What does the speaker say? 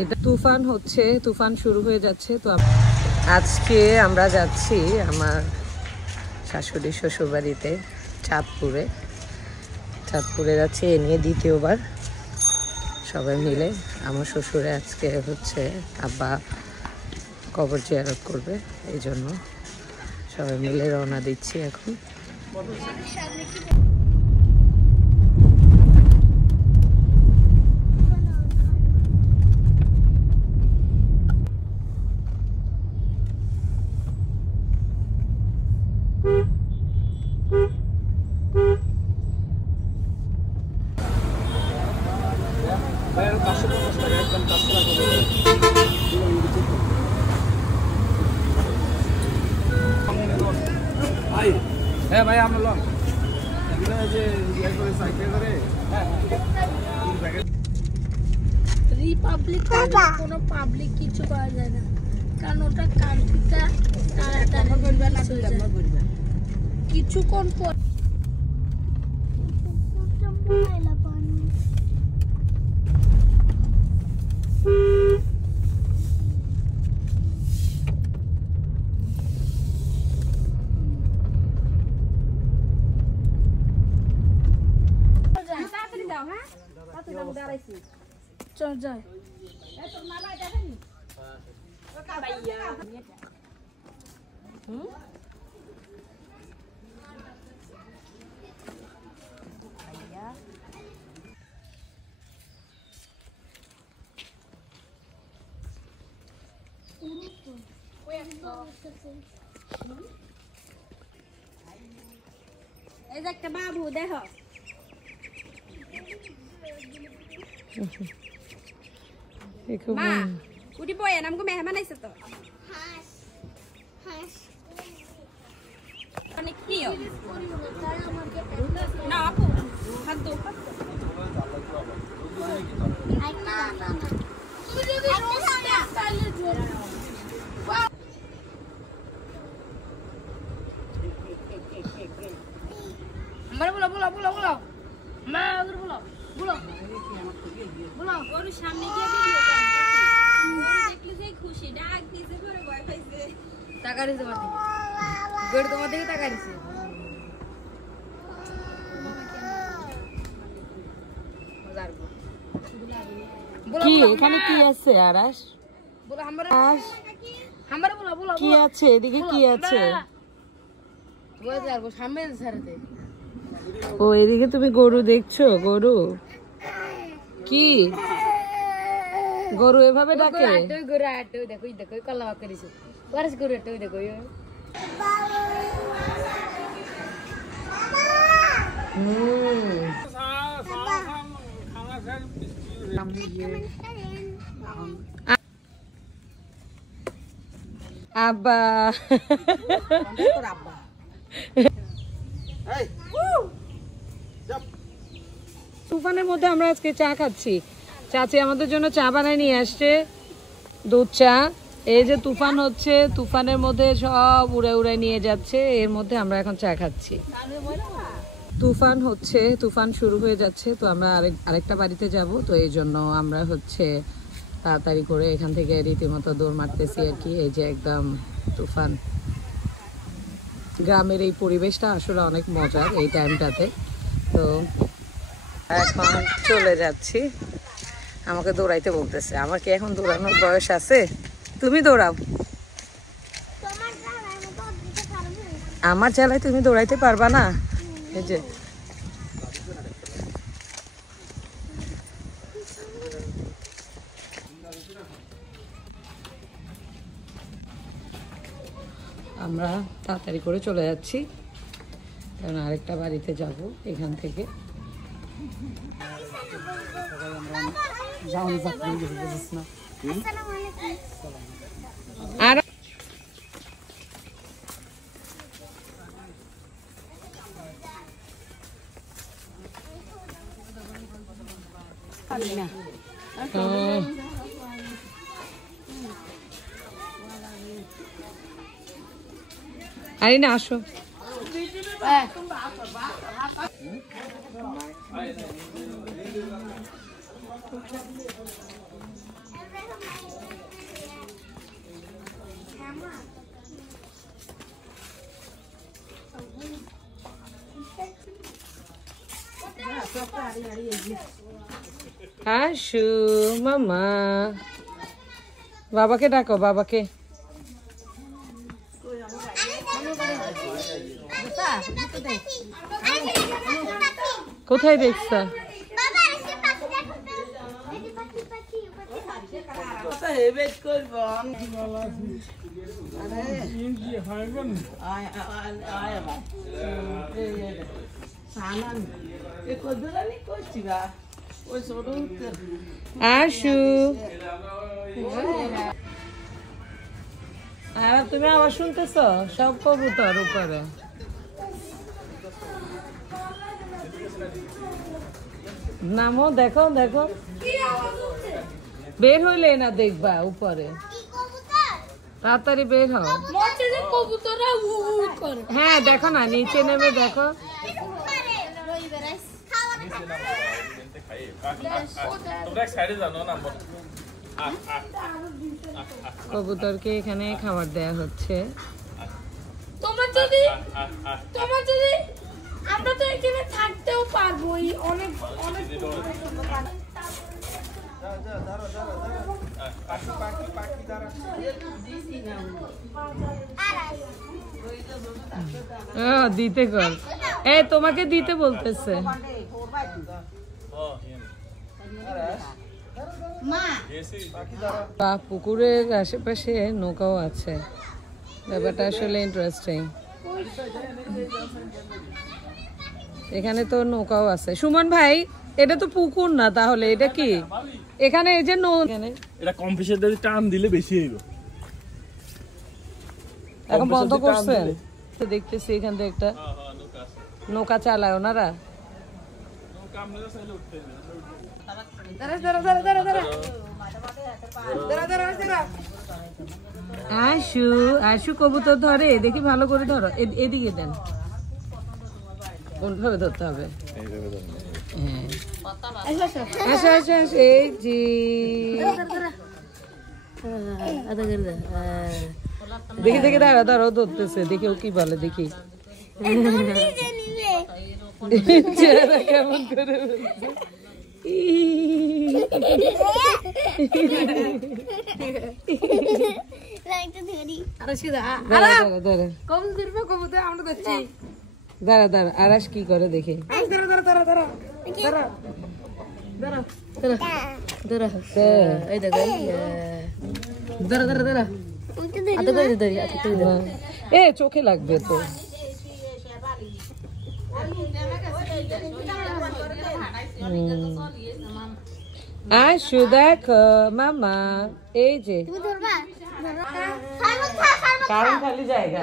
এটা তুফান হচ্ছে, তুফান শুরু হয়ে যাচ্ছে। তো আজকে আমরা যাচ্ছি আমার শাশুড়ি শ্বশুর বাড়িতে চাঁদপুরে যাচ্ছি। এ নিয়ে দ্বিতীয়বার সবাই মিলে। আমার শ্বশুরে আজকে হচ্ছে আব্বা কবর জিয়ারত করবে, এই জন্য সবাই মিলে রওনা দিচ্ছি এখন। হ্যাঁ ভাই আমরা লং এগুলো যে করে সাইকেল করে রিপাবলিক কোনো পাবলিক কিছু করা যায় না, কারণ ওটা কান্ট্রিটা কিছুক্ষণ পর চল যাই। এই যে একটা বাবু দেখো, মা উঠি বয়ে নামগো মেহমান আইছে তো। হাঁস হাঁস অনেক প্রিয় না আপু, হাত দো। আমার বলো বলো বলো বলো মা ওর বলো বলো বলো ওর সামনে গিয়ে ভিডিও করে দেখলে যে খুশি ডাক দিতে করে ভয় পাইছে। টাকা দিতে পারতে গড় তোমার দিকে টাকা দিছে। কি এখানে কি আছে? আরাস বলো আমরা আমরা বলো বলো কি আছে এদিকে? কি আছে? বলে যাবো সামনে ছাড়তে। ও এদিকে তুমি গরু দেখছো? গরু কি গরু এভাবে ডাকে? গরু আটো দেখো দেখো কল্লা করিছে বারস গরু আটো দেখো। আব্বা তুফানের মধ্যে আমরা আজকে চা খাচ্ছি। চাচি আমাদের জন্য চা বানায় নিয়ে আসছে, দুধ চা। এই যে তুফান হচ্ছে, তুফানের মধ্যে সব উড়ে উড়ে নিয়ে যাচ্ছে, এর মধ্যে আমরা এখন চা খাচ্ছি। তুফান হচ্ছে, তুফান শুরু হয়ে যাচ্ছে। তো আমরা আরেকটা বাড়িতে যাব, তো এই জন্য আমরা হচ্ছে তাড়াতাড়ি করে এখান থেকে রীতিমতো দৌড় মারতেছি আর কি। এই যে একদম তুফান। গ্রামের এই পরিবেশটা আসলে অনেক মজার এই টাইমটাতে। তো এখন চলে যাচ্ছি। আমাকে দৌড়াইতে বলতেছে। আমার কি এখন দৌড়ানোর বয়স আছে? তুমি দৌড়াও। আমার জ্বালায় তুমি দৌড়াইতে পারবা না। এই যে আমরা তাড়াতাড়ি করে চলে যাচ্ছি, কারণ আরেকটা বাড়িতে যাব এখান থেকে। আর আরিনা আসো। আসু মামা, বাবাকে ডাকো, বাবাকে। কোথায় দেখছ? আসু, আর তুমি আবার শুনতেছ? সব কবুতর উপরে। নামো, দেখো দেখো, বের হইলে না দেখবা উপরে, তাড়াতাড়ি বের হও। হ্যাঁ দেখো না, নিচে নেমে দেখো। কবুতরকে এখানে খাবার দেয়া হচ্ছে। তোমরা যদি আমরা তো এখানে থাকতেও পারবো, অনেক অনেক দিতে কর, এ তোমাকে দিতে বলতেছে। পুকুরের আশেপাশে নৌকাও আছে, ব্যাপারটা আসলে ইন্টারেস্টিং। এখানে তো নৌকাও আছে। সুমন ভাই, এটা তো পুকুর না, তাহলে এটা কি? এখানে এই যে এটা কম ফিশের দিয়ে টান দিলে বেশি হইব। এখন বন্ধ করছেন তো দেখতেছি, এখান থেকে একটা নৌকা চালায় ওনারা। আশু আশু কবুতর ধরে, দেখি ভালো করে ধরো, এদিকে দেন, কোনভাবে ধরতে হবে? দেখি দেখি, দাঁড়া দাঁড়াও, ধরতেছে, দেখি ও কি বলে, দেখি চেহারা কেমন করে বলছে। দাঁড়া দাঁড়া, আরাস কি করে দেখি। এ চোখে লাগবে তো। আশু দেখো মামা, এই যে কারণ খালি জায়গা।